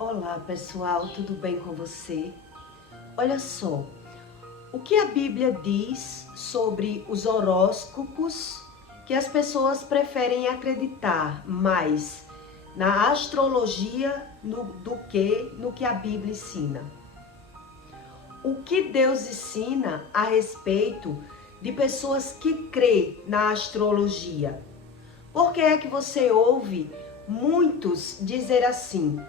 Olá pessoal, tudo bem com você? Olha só, o que a Bíblia diz sobre os horóscopos que as pessoas preferem acreditar mais na astrologia do que no que a Bíblia ensina? O que Deus ensina a respeito de pessoas que crêem na astrologia? Por que é que você ouve muitos dizer assim: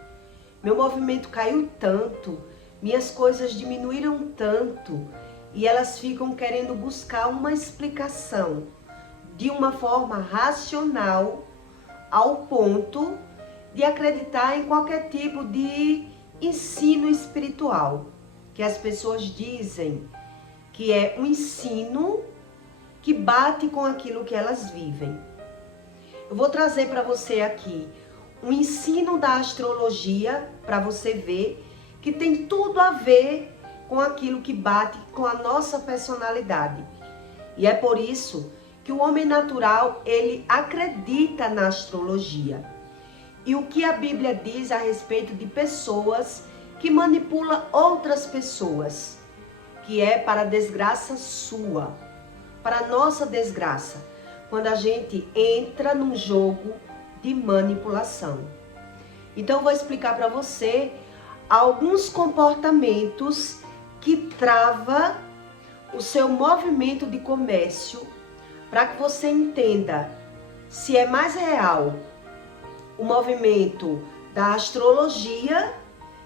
meu movimento caiu tanto, minhas coisas diminuíram tanto, e elas ficam querendo buscar uma explicação de uma forma racional ao ponto de acreditar em qualquer tipo de ensino espiritual, que as pessoas dizem que é um ensino que bate com aquilo que elas vivem. Eu vou trazer para você aqui um ensino da astrologia para você ver que tem tudo a ver com aquilo que bate com a nossa personalidade. E é por isso que o homem natural, ele acredita na astrologia. E o que a Bíblia diz a respeito de pessoas que manipulam outras pessoas, que é para a desgraça sua, para a nossa desgraça, quando a gente entra num jogo de manipulação. Então eu vou explicar para você alguns comportamentos que trava o seu movimento de comércio, para que você entenda se é mais real o movimento da astrologia,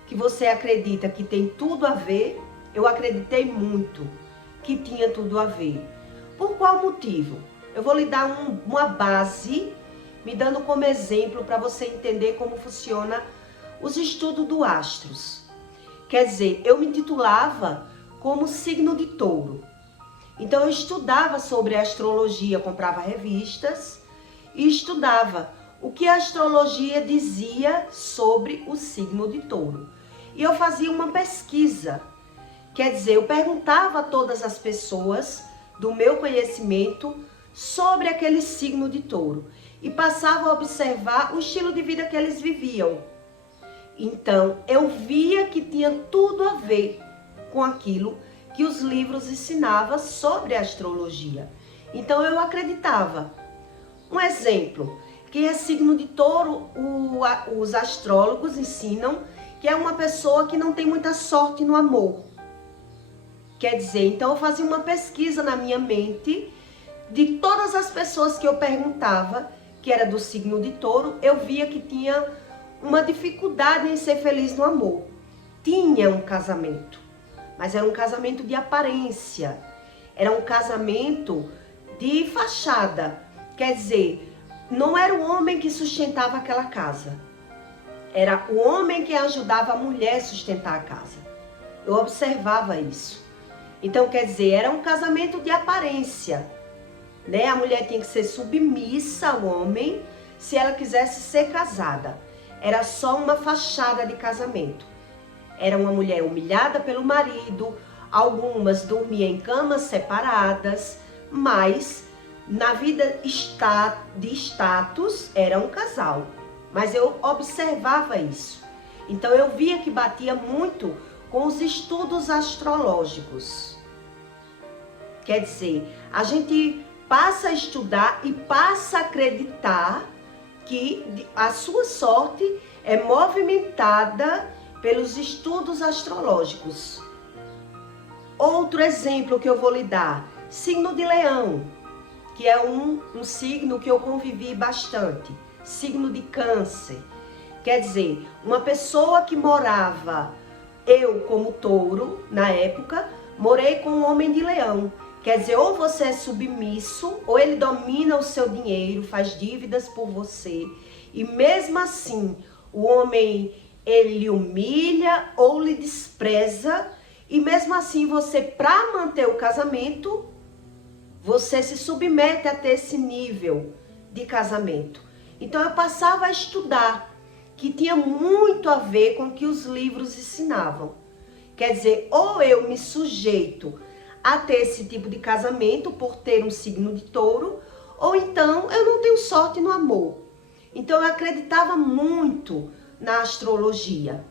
que você acredita que tem tudo a ver. Eu acreditei muito que tinha tudo a ver. Por qual motivo? Eu vou lhe dar uma base, me dando como exemplo para você entender como funciona os estudos do astros. Quer dizer, eu me titulava como signo de touro. Então eu estudava sobre astrologia, comprava revistas e estudava o que a astrologia dizia sobre o signo de touro. E eu fazia uma pesquisa. Quer dizer, eu perguntava a todas as pessoas do meu conhecimento sobre aquele signo de touro e passava a observar o estilo de vida que eles viviam. Então, eu via que tinha tudo a ver com aquilo que os livros ensinavam sobre astrologia. Então, eu acreditava. Um exemplo, quem é signo de touro, os astrólogos ensinam que é uma pessoa que não tem muita sorte no amor. Quer dizer, então eu fazia uma pesquisa na minha mente de todas as pessoas que eu perguntava, que era do signo de touro, eu via que tinha uma dificuldade em ser feliz no amor. Tinha um casamento, mas era um casamento de aparência. Era um casamento de fachada. Quer dizer, não era o homem que sustentava aquela casa. Era o homem que ajudava a mulher a sustentar a casa. Eu observava isso. Então, quer dizer, era um casamento de aparência. Né? A mulher tinha que ser submissa ao homem se ela quisesse ser casada. Era só uma fachada de casamento. Era uma mulher humilhada pelo marido, algumas dormiam em camas separadas, mas na vida de status era um casal. Mas eu observava isso. Então eu via que batia muito com os estudos astrológicos. Quer dizer, a gente passa a estudar e passa a acreditar que a sua sorte é movimentada pelos estudos astrológicos. Outro exemplo que eu vou lhe dar, signo de Leão, que é um signo que eu convivi bastante, signo de Câncer. Quer dizer, uma pessoa que morava, eu como touro, na época, morei com um homem de Leão. Quer dizer, ou você é submisso, ou ele domina o seu dinheiro, faz dívidas por você. E mesmo assim, o homem, ele lhe humilha ou lhe despreza. E mesmo assim, você, para manter o casamento, você se submete a ter esse nível de casamento. Então, eu passava a estudar, que tinha muito a ver com o que os livros ensinavam. Quer dizer, ou eu me sujeito a ter esse tipo de casamento por ter um signo de touro, ou então eu não tenho sorte no amor. Então eu acreditava muito na astrologia.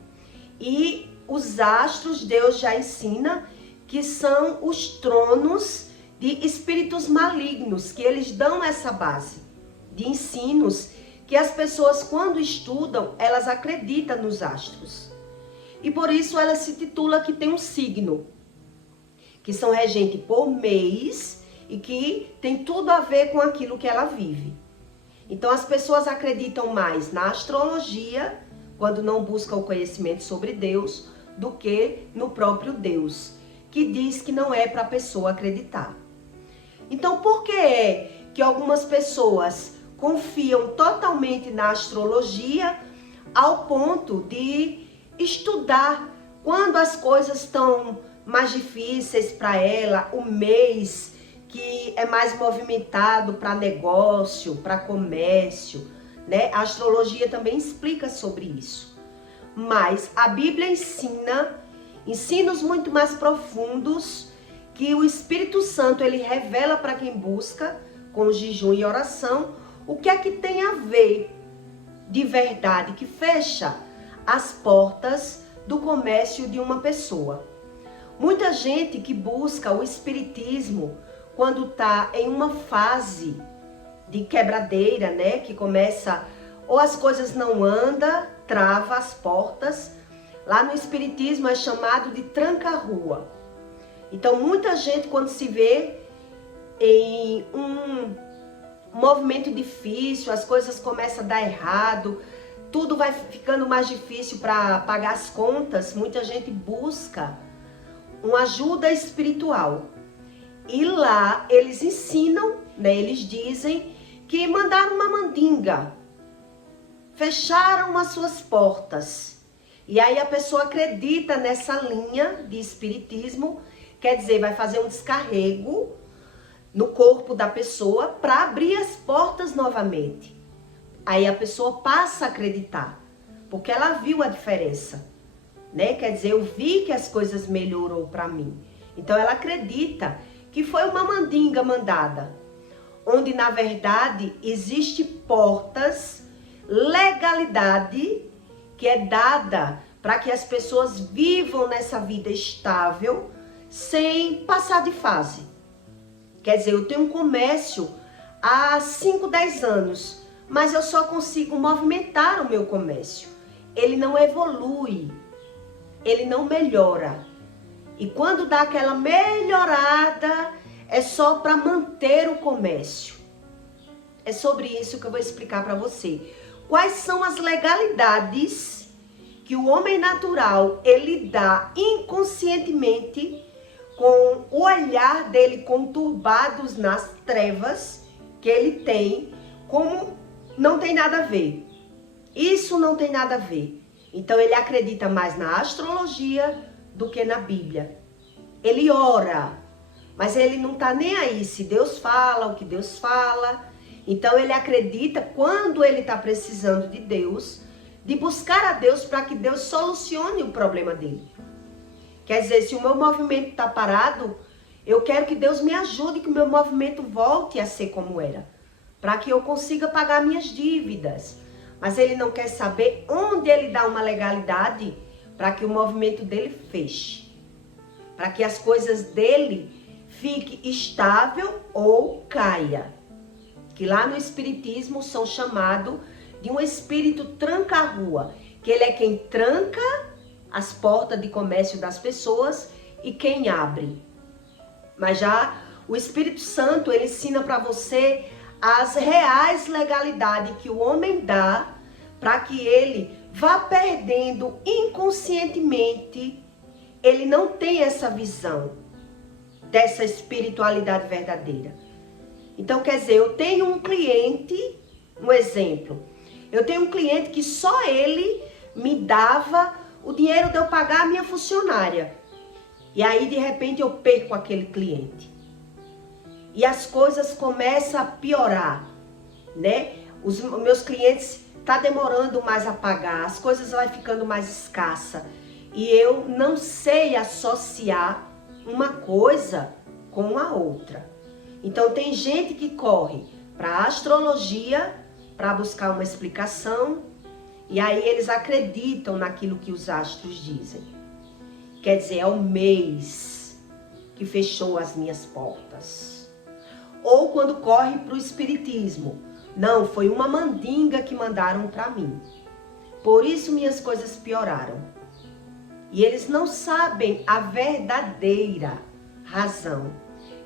E os astros, Deus já ensina que são os tronos de espíritos malignos, que eles dão essa base de ensinos que as pessoas, quando estudam, elas acreditam nos astros. E por isso ela se titula que tem um signo, que são regentes por mês e que tem tudo a ver com aquilo que ela vive. Então as pessoas acreditam mais na astrologia, quando não buscam o conhecimento sobre Deus, do que no próprio Deus, que diz que não é para a pessoa acreditar. Então por que é que algumas pessoas confiam totalmente na astrologia ao ponto de estudar quando as coisas estão mais difíceis para ela, o mês que é mais movimentado para negócio, para comércio, né? A astrologia também explica sobre isso. Mas a Bíblia ensina ensinos muito mais profundos que o Espírito Santo ele revela para quem busca com jejum e oração o que é que tem a ver de verdade que fecha as portas do comércio de uma pessoa. Muita gente que busca o espiritismo quando está em uma fase de quebradeira, né, que começa ou as coisas não andam, trava as portas. Lá no espiritismo é chamado de tranca-rua. Então muita gente quando se vê em um movimento difícil, as coisas começam a dar errado, tudo vai ficando mais difícil para pagar as contas, muita gente busca uma ajuda espiritual. E lá eles ensinam, né, eles dizem que mandaram uma mandinga, fecharam as suas portas. E aí a pessoa acredita nessa linha de espiritismo, quer dizer, vai fazer um descarrego no corpo da pessoa para abrir as portas novamente. Aí a pessoa passa a acreditar, porque ela viu a diferença, né? Quer dizer, eu vi que as coisas melhorou para mim. Então ela acredita que foi uma mandinga mandada, onde na verdade existe portas, legalidade que é dada para que as pessoas vivam nessa vida estável sem passar de fase. Quer dizer, eu tenho um comércio há 5, 10 anos, mas eu só consigo movimentar o meu comércio. Ele não evolui, ele não melhora. E quando dá aquela melhorada, é só para manter o comércio. É sobre isso que eu vou explicar para você. Quais são as legalidades que o homem natural, ele dá inconscientemente com o olhar dele conturbados nas trevas que ele tem, como não tem nada a ver. Isso não tem nada a ver. Então ele acredita mais na astrologia do que na Bíblia. Ele ora, mas ele não está nem aí se Deus fala, o que Deus fala. Então ele acredita quando ele está precisando de Deus, de buscar a Deus para que Deus solucione o problema dele. Quer dizer, se o meu movimento está parado, eu quero que Deus me ajude, que o meu movimento volte a ser como era, para que eu consiga pagar minhas dívidas. Mas ele não quer saber onde ele dá uma legalidade para que o movimento dele feche, para que as coisas dele fiquem estável ou caia. Que lá no espiritismo são chamados de um espírito tranca-rua, que ele é quem tranca as portas de comércio das pessoas e quem abre. Mas já o Espírito Santo, ele ensina para você as reais legalidades que o homem dá para que ele vá perdendo inconscientemente. Ele não tem essa visão dessa espiritualidade verdadeira. Então, quer dizer, eu tenho um cliente, um exemplo, eu tenho um cliente que só ele me dava o dinheiro de eu pagar a minha funcionária. E aí, de repente, eu perco aquele cliente. E as coisas começam a piorar, né? Os meus clientes estão demorando mais a pagar, as coisas vão ficando mais escassas. E eu não sei associar uma coisa com a outra. Então, tem gente que corre para a astrologia para buscar uma explicação E aí eles acreditam naquilo que os astros dizem. Quer dizer, é o mês que fechou as minhas portas. Ou quando corre para o espiritismo. Não, foi uma mandinga que mandaram para mim. Por isso minhas coisas pioraram. E eles não sabem a verdadeira razão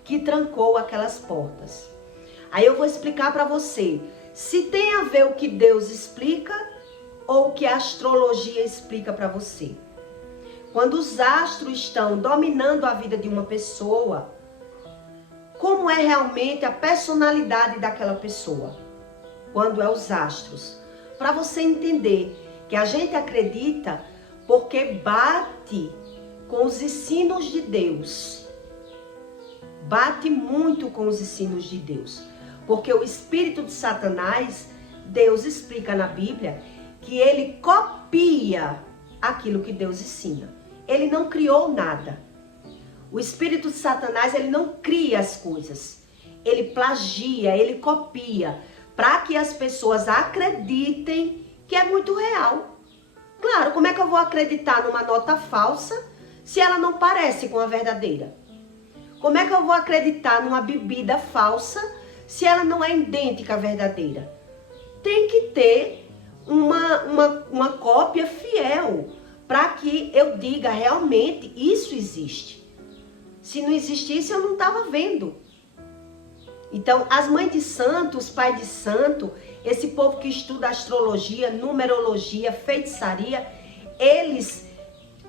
que trancou aquelas portas. Aí eu vou explicar para você se tem a ver o que Deus explica ou o que a astrologia explica para você. Quando os astros estão dominando a vida de uma pessoa, como é realmente a personalidade daquela pessoa? Quando é os astros. Para você entender que a gente acredita porque bate com os ensinos de Deus. Bate muito com os ensinos de Deus. Porque o espírito de Satanás, Deus explica na Bíblia, que ele copia aquilo que Deus ensina. Ele não criou nada. O espírito de Satanás, ele não cria as coisas. Ele plagia, ele copia, para que as pessoas acreditem que é muito real. Claro, como é que eu vou acreditar numa nota falsa se ela não parece com a verdadeira? Como é que eu vou acreditar numa bebida falsa se ela não é idêntica à verdadeira? Tem que ter uma cópia fiel para que eu diga realmente isso existe. Se não existisse, eu não estava vendo. Então, as mães de santo, os pais de santo, esse povo que estuda astrologia, numerologia, feitiçaria, eles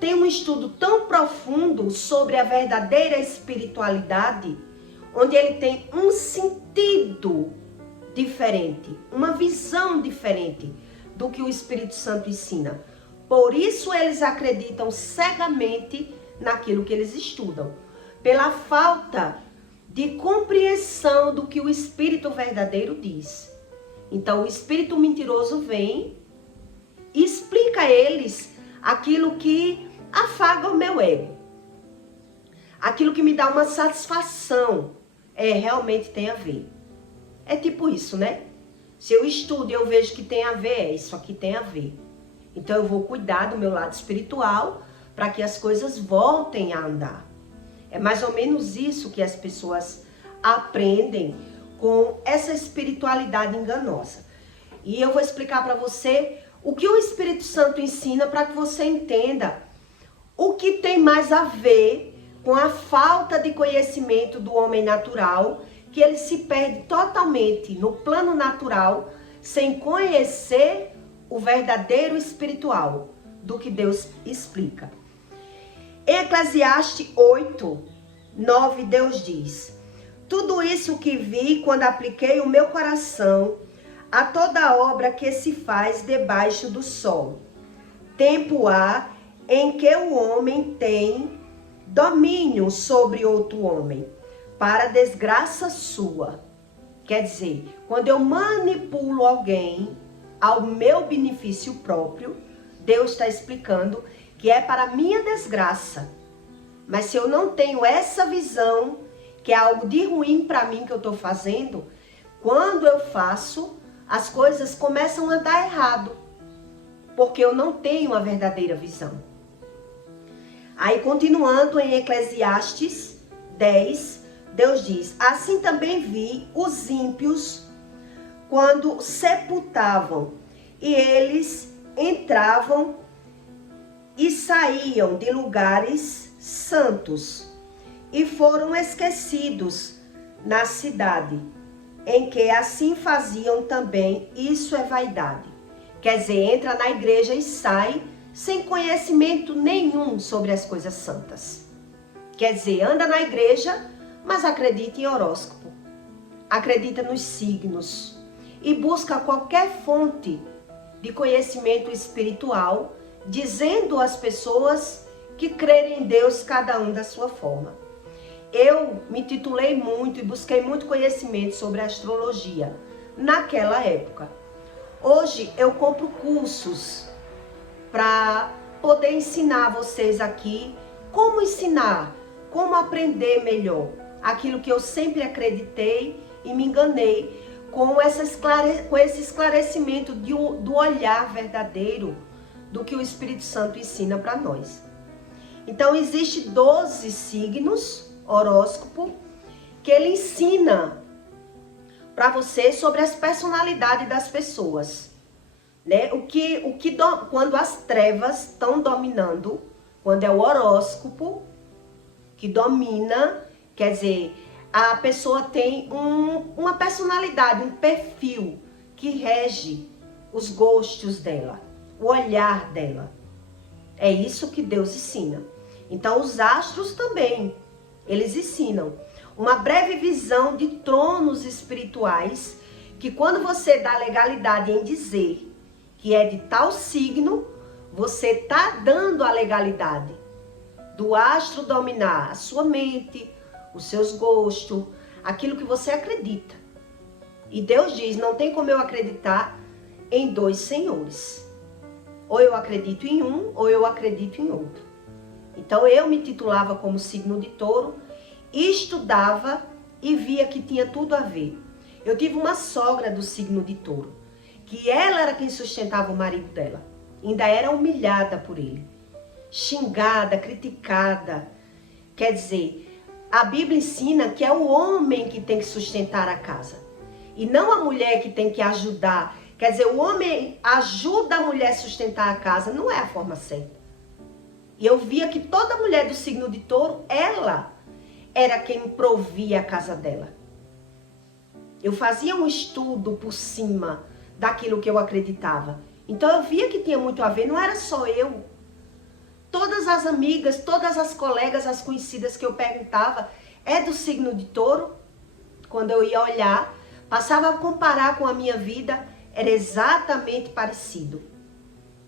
têm um estudo tão profundo sobre a verdadeira espiritualidade, onde ele tem um sentido diferente, uma visão diferente do que o Espírito Santo ensina. Por isso eles acreditam cegamente naquilo que eles estudam, pela falta de compreensão do que o Espírito verdadeiro diz. Então o Espírito mentiroso vem e explica a eles aquilo que afaga o meu ego, aquilo que me dá uma satisfação. Realmente tem a ver. É tipo isso, né? Se eu estudo e eu vejo que tem a ver, isso aqui tem a ver. Então eu vou cuidar do meu lado espiritual para que as coisas voltem a andar. É mais ou menos isso que as pessoas aprendem com essa espiritualidade enganosa. E eu vou explicar para você o que o Espírito Santo ensina para que você entenda o que tem mais a ver com a falta de conhecimento do homem natural, que ele se perde totalmente no plano natural, sem conhecer o verdadeiro espiritual do que Deus explica. Em Eclesiastes 8, 9, Deus diz: tudo isso que vi quando apliquei o meu coração a toda obra que se faz debaixo do sol. Tempo há em que o homem tem domínio sobre outro homem, para desgraça sua. Quer dizer, quando eu manipulo alguém ao meu benefício próprio, Deus está explicando que é para minha desgraça. Mas se eu não tenho essa visão, que é algo de ruim para mim que eu estou fazendo, quando eu faço, as coisas começam a dar errado, porque eu não tenho a verdadeira visão. Aí, continuando em Eclesiastes 10, Deus diz: assim também vi os ímpios quando sepultavam, e eles entravam e saíam de lugares santos, e foram esquecidos na cidade, em que assim faziam também. Isso é vaidade. Quer dizer, entra na igreja e sai sem conhecimento nenhum sobre as coisas santas. Quer dizer, anda na igreja, mas acredita em horóscopo, acredita nos signos e busca qualquer fonte de conhecimento espiritual, dizendo às pessoas que crerem em Deus, cada um da sua forma. Eu me titulei muito e busquei muito conhecimento sobre astrologia naquela época. Hoje eu compro cursos para poder ensinar vocês aqui como ensinar, como aprender melhor aquilo que eu sempre acreditei e me enganei com esse esclarecimento do olhar verdadeiro do que o Espírito Santo ensina para nós. Então, existe 12 signos, horóscopo, que ele ensina para você sobre as personalidades das pessoas, né? Quando as trevas estão dominando, quando é o horóscopo que domina, quer dizer, a pessoa tem uma personalidade, um perfil que rege os gostos dela, o olhar dela. É isso que Deus ensina. Então, os astros também, eles ensinam uma breve visão de tronos espirituais, que quando você dá legalidade em dizer que é de tal signo, você está dando a legalidade do astro dominar a sua mente, os seus gostos, aquilo que você acredita. E Deus diz, não tem como eu acreditar em dois senhores. Ou eu acredito em um, ou eu acredito em outro. Então eu me titulava como signo de touro, estudava e via que tinha tudo a ver. Eu tive uma sogra do signo de touro, que ela era quem sustentava o marido dela. Ainda era humilhada por ele, xingada, criticada. Quer dizer, a Bíblia ensina que é o homem que tem que sustentar a casa e não a mulher que tem que ajudar. Quer dizer, o homem ajuda a mulher a sustentar a casa, não é a forma certa. E eu via que toda mulher do signo de touro, ela era quem provia a casa dela. Eu fazia um estudo por cima daquilo que eu acreditava. Então eu via que tinha muito a ver, não era só eu. Todas as amigas, todas as colegas, as conhecidas que eu perguntava, é do signo de touro? Quando eu ia olhar, passava a comparar com a minha vida, era exatamente parecido.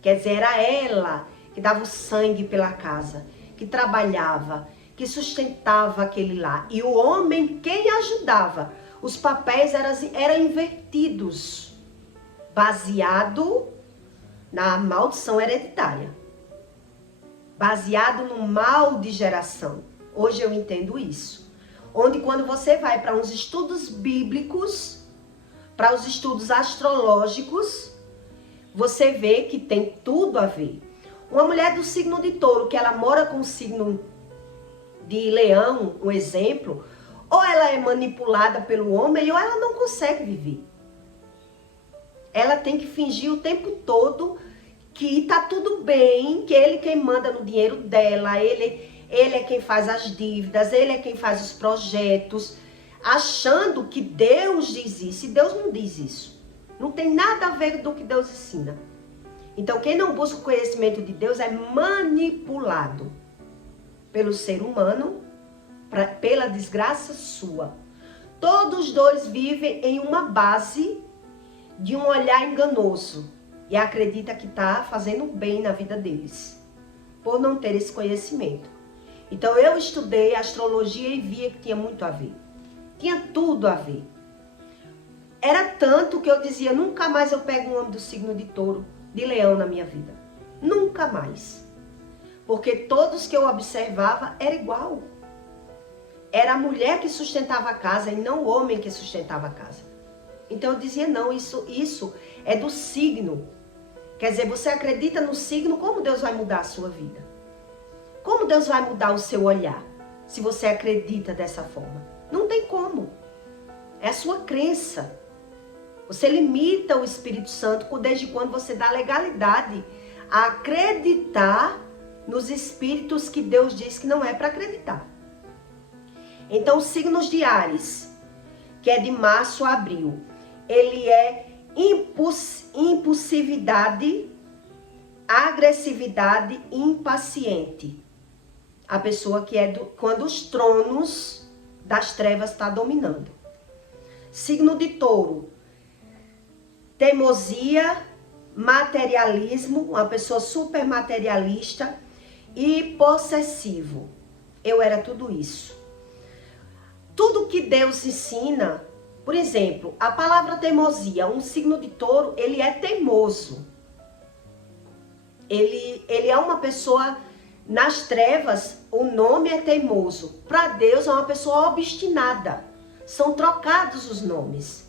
Quer dizer, era ela que dava o sangue pela casa, que trabalhava, que sustentava aquele lar. E o homem, quem ajudava? Os papéis eram invertidos, baseado na maldição hereditária. Baseado no mal de geração. Hoje eu entendo isso. Onde quando você vai para uns estudos bíblicos, para os estudos astrológicos, você vê que tem tudo a ver. Uma mulher do signo de touro, que ela mora com o signo de leão, um exemplo, ou ela é manipulada pelo homem, ou ela não consegue viver. Ela tem que fingir o tempo todo que tá tudo bem, que ele quem manda no dinheiro dela, ele é quem faz as dívidas, ele é quem faz os projetos, achando que Deus diz isso. E Deus não diz isso. Não tem nada a ver do que Deus ensina. Então, quem não busca o conhecimento de Deus é manipulado pelo ser humano, pela desgraça sua. Todos dois vivem em uma base de um olhar enganoso e acredita que está fazendo bem na vida deles, por não ter esse conhecimento. Então eu estudei astrologia e via que tinha muito a ver. Tinha tudo a ver. Era tanto que eu dizia, nunca mais eu pego um homem do signo de touro, de leão na minha vida. Nunca mais. Porque todos que eu observava era igual. Era a mulher que sustentava a casa e não o homem que sustentava a casa. Então eu dizia, não, isso é do signo. Quer dizer, você acredita no signo, como Deus vai mudar a sua vida? Como Deus vai mudar o seu olhar, se você acredita dessa forma? Não tem como. É a sua crença. Você limita o Espírito Santo desde quando você dá legalidade a acreditar nos espíritos que Deus diz que não é para acreditar. Então, os signos de Áries, que é de março a abril, ele é impulsividade, agressividade e impaciente. A pessoa que é quando os tronos das trevas estão dominando. Signo de touro, teimosia, materialismo, uma pessoa super materialista e possessivo. Eu era tudo isso. Tudo que Deus ensina, por exemplo, a palavra teimosia, um signo de touro, ele é teimoso. Ele é uma pessoa, nas trevas, o nome é teimoso. Para Deus é uma pessoa obstinada. São trocados os nomes.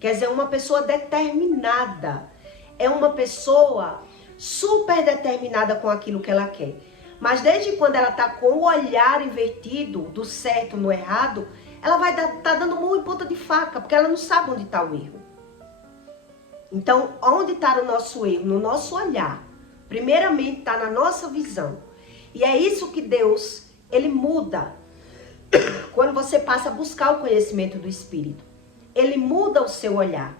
Quer dizer, uma pessoa determinada. É uma pessoa super determinada com aquilo que ela quer. Mas desde quando ela está com o olhar invertido, do certo no errado, ela vai estar dando murro em ponta de faca, porque ela não sabe onde está o erro. Então, onde está o nosso erro? No nosso olhar. Primeiramente, está na nossa visão. E é isso que Deus, Ele muda. Quando você passa a buscar o conhecimento do Espírito. Ele muda o seu olhar.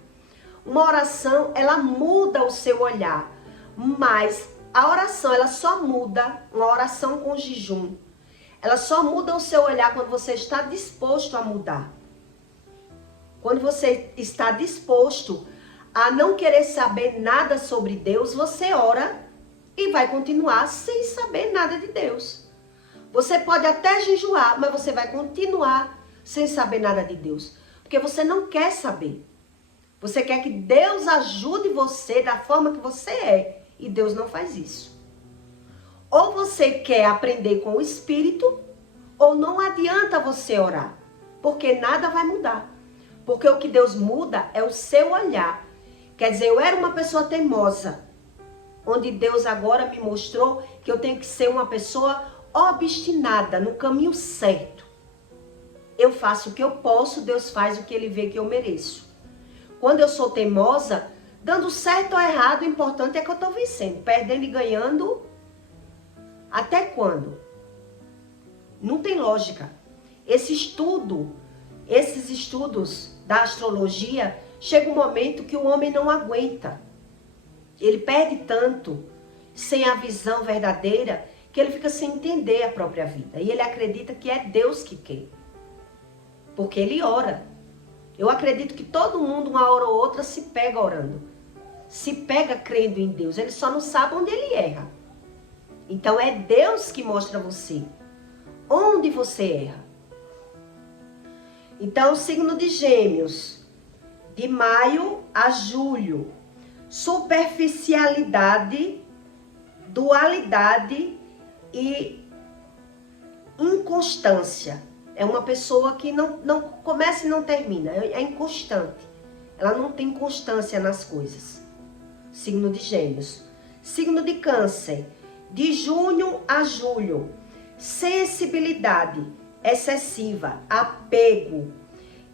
Uma oração, ela muda o seu olhar. Mas a oração, ela só muda, uma oração com jejum. Ela só muda o seu olhar quando você está disposto a mudar. Quando você está disposto a não querer saber nada sobre Deus, você ora e vai continuar sem saber nada de Deus. Você pode até jejuar, mas você vai continuar sem saber nada de Deus. Porque você não quer saber. Você quer que Deus ajude você da forma que você é. E Deus não faz isso. Ou você quer aprender com o Espírito, ou não adianta você orar. Porque nada vai mudar. Porque o que Deus muda é o seu olhar. Quer dizer, eu era uma pessoa teimosa. Onde Deus agora me mostrou que eu tenho que ser uma pessoa obstinada no caminho certo. Eu faço o que eu posso, Deus faz o que Ele vê que eu mereço. Quando eu sou teimosa, dando certo ou errado, o importante é que eu estou vencendo. Perdendo e ganhando, até quando? Não tem lógica. Esses estudos da astrologia, chega um momento que o homem não aguenta. Ele perde tanto, sem a visão verdadeira, que ele fica sem entender a própria vida. E ele acredita que é Deus que quer. Porque ele ora. Eu acredito que todo mundo, uma hora ou outra, se pega orando. Se pega crendo em Deus. Ele só não sabe onde ele erra. Então é Deus que mostra a você onde você erra. Então, o signo de Gêmeos, de maio a julho. Superficialidade, dualidade e inconstância. É uma pessoa que não começa e não termina, é inconstante. Ela não tem constância nas coisas. Signo de Gêmeos. Signo de Câncer, de junho a julho. Sensibilidade excessiva, apego,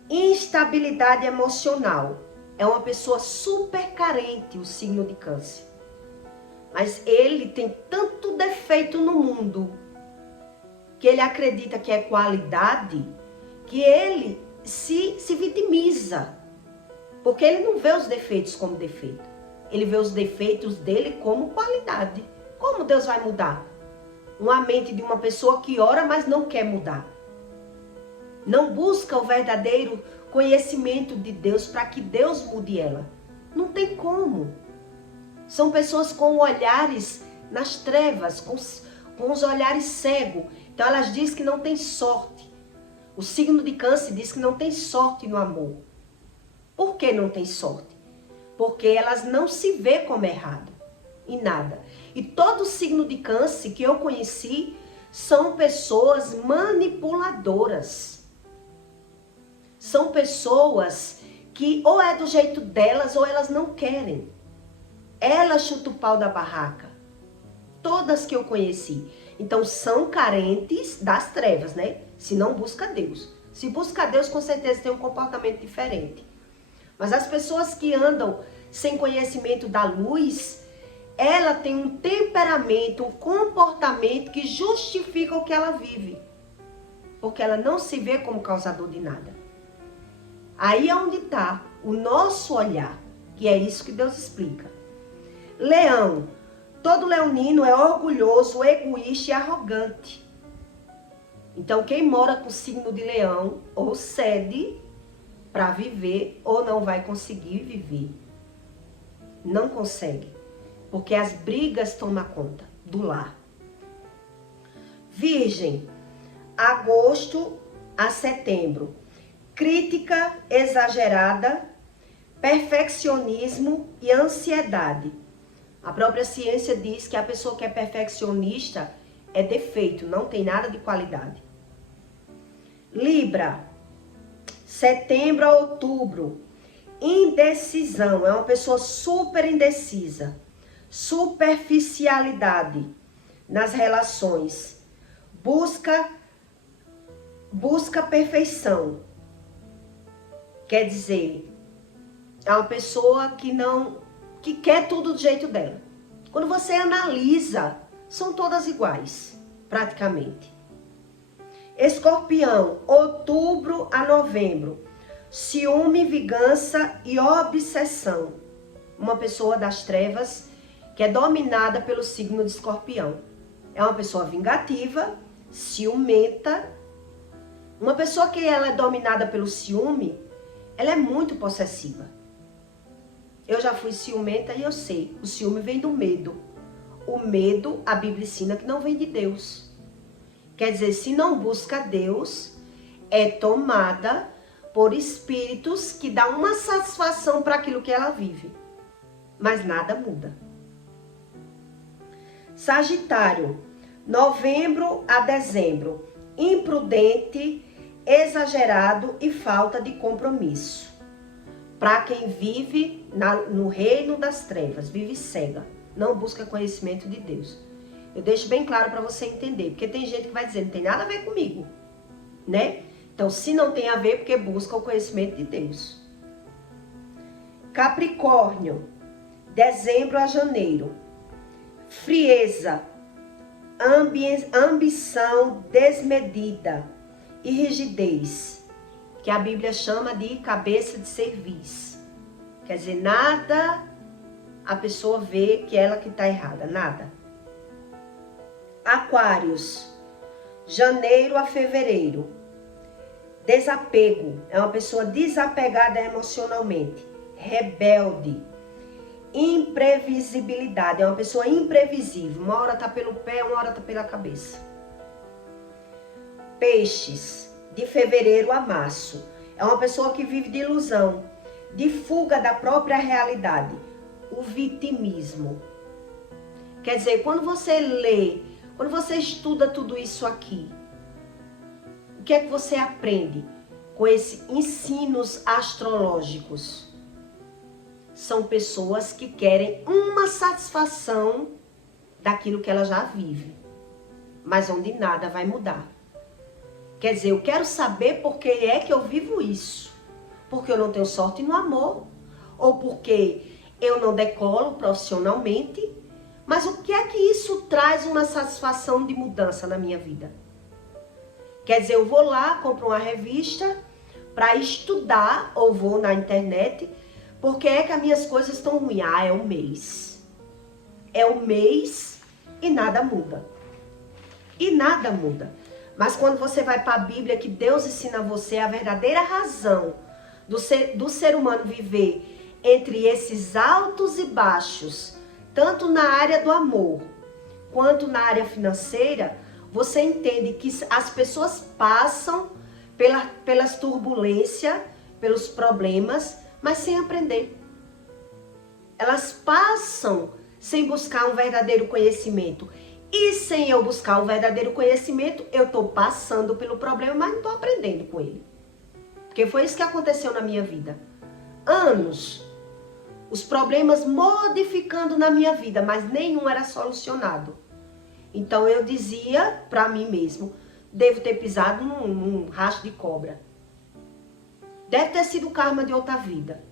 instabilidade emocional. É uma pessoa super carente, o signo de Câncer. Mas ele tem tanto defeito no mundo, que ele acredita que é qualidade, que ele se vitimiza. Porque ele não vê os defeitos como defeito. Ele vê os defeitos dele como qualidade. Como Deus vai mudar? Uma mente de uma pessoa que ora, mas não quer mudar. Não busca o verdadeiro conhecimento de Deus para que Deus mude ela. Não tem como. São pessoas com olhares nas trevas, com os olhares cegos. Então elas dizem que não tem sorte. O signo de Câncer diz que não tem sorte no amor. Por que não tem sorte? Porque elas não se vê como errado em nada. E todo signo de Câncer que eu conheci são pessoas manipuladoras. São pessoas que ou é do jeito delas ou elas não querem. Ela chuta o pau da barraca. Todas que eu conheci. Então são carentes das trevas, né? Se não busca Deus. Se busca Deus, com certeza tem um comportamento diferente. Mas as pessoas que andam sem conhecimento da luz, ela tem um temperamento, um comportamento que justifica o que ela vive. Porque ela não se vê como causador de nada. Aí é onde está o nosso olhar, que é isso que Deus explica. Leão. Todo leonino é orgulhoso, egoísta e arrogante. Então quem mora com o signo de leão, ou cede para viver, ou não vai conseguir viver. Não consegue. Porque as brigas tomam conta do lar. Virgem. Agosto a setembro. Crítica exagerada, perfeccionismo e ansiedade. A própria ciência diz que a pessoa que é perfeccionista é defeito, não tem nada de qualidade. Libra, setembro a outubro. Indecisão, é uma pessoa super indecisa. Superficialidade nas relações. Busca perfeição. Quer dizer, é uma pessoa que quer tudo do jeito dela. Quando você analisa, são todas iguais, praticamente. Escorpião, outubro a novembro. Ciúme, vingança e obsessão. Uma pessoa das trevas que é dominada pelo signo de Escorpião. É uma pessoa vingativa, ciumenta. Uma pessoa que ela é dominada pelo ciúme, ela é muito possessiva. Eu já fui ciumenta e eu sei, o ciúme vem do medo. O medo, a Bíblia ensina que não vem de Deus. Quer dizer, se não busca Deus, é tomada por espíritos que dão uma satisfação para aquilo que ela vive. Mas nada muda. Sagitário, novembro a dezembro. Imprudente, exagerado e falta de compromisso. Para quem vive no reino das trevas, vive cega, não busca conhecimento de Deus. Eu deixo bem claro para você entender, porque tem gente que vai dizer, não tem nada a ver comigo, né? Então, se não tem a ver, porque busca o conhecimento de Deus. Capricórnio, dezembro a janeiro. Frieza, ambição desmedida e rigidez, que a Bíblia chama de cabeça de cerviz. Quer dizer, nada a pessoa vê que ela que está errada, nada. Aquários, janeiro a fevereiro. Desapego, é uma pessoa desapegada emocionalmente. Rebelde. Imprevisibilidade, é uma pessoa imprevisível. Uma hora está pelo pé, uma hora está pela cabeça. Peixes, de fevereiro a março. É uma pessoa que vive de ilusão, de fuga da própria realidade. O vitimismo. Quer dizer, quando você lê, quando você estuda tudo isso aqui, o que é que você aprende com esses ensinos astrológicos? São pessoas que querem uma satisfação daquilo que ela já vive, mas onde nada vai mudar. Quer dizer, eu quero saber por que é que eu vivo isso. Porque eu não tenho sorte no amor, ou porque eu não decolo profissionalmente, mas o que é que isso traz uma satisfação de mudança na minha vida? Quer dizer, eu vou lá, compro uma revista para estudar, ou vou na internet, porque é que as minhas coisas estão ruins. Ah, é um mês. É um mês e nada muda. E nada muda. Mas quando você vai para a Bíblia, que Deus ensina a você a verdadeira razão do ser humano viver entre esses altos e baixos, tanto na área do amor, quanto na área financeira, você entende que as pessoas passam pelas turbulências, pelos problemas, mas sem aprender. Elas passam sem buscar um verdadeiro conhecimento. E sem eu buscar o verdadeiro conhecimento, eu estou passando pelo problema, mas não estou aprendendo com ele. Porque foi isso que aconteceu na minha vida. Anos, os problemas modificando na minha vida, mas nenhum era solucionado. Então eu dizia para mim mesmo, devo ter pisado num rastro de cobra. Deve ter sido o karma de outra vida.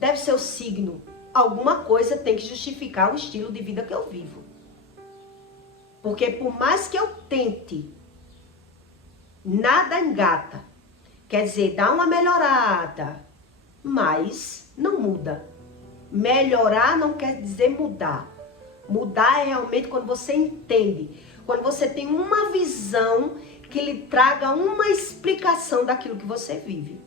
Deve ser o signo. Alguma coisa tem que justificar o estilo de vida que eu vivo. Porque por mais que eu tente, nada engata. Quer dizer, dá uma melhorada, mas não muda. Melhorar não quer dizer mudar. Mudar é realmente quando você entende, quando você tem uma visão que lhe traga uma explicação daquilo que você vive.